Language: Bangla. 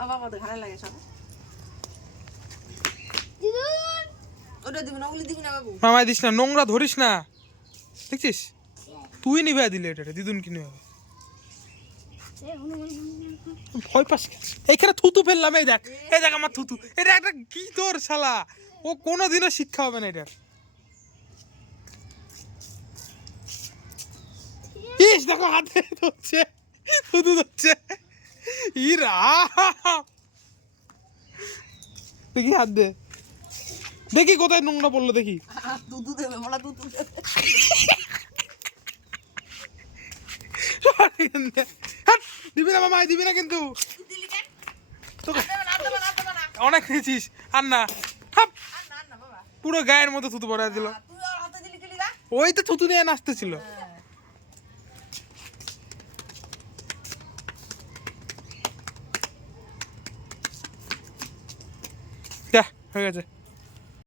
আবার কত ঘাড়ে লাগে সব ওটা দিবি না ওগুলি দিবি না বাবু মামাই দিস না নোংরা ধরিস না দেখছিস তুই নিবে দিলে এটা দিদুন কিনে ভয় পাস এইখানে থুতু ফেললাম এই দেখ আমার থুতু এটা একটা কি তোর শালা ও কোনোদিনও শিক্ষা হবে না এটার ইস দেখো হাতে ধরছে থুতু ধরছে ইরা দেখি হাত দে দেখি কোথায় নোংরা পড়লো দেখি দুধু দেবে মোলা দুধু দেবে দিবি না মামা দিবি না কিন্তু অনেক খেয়েছিস আর না পুরো গায়ের মতো থুতু পড়া দিল ওই তো থুতু নিয়ে নাচতেছিল হয়ে গেছে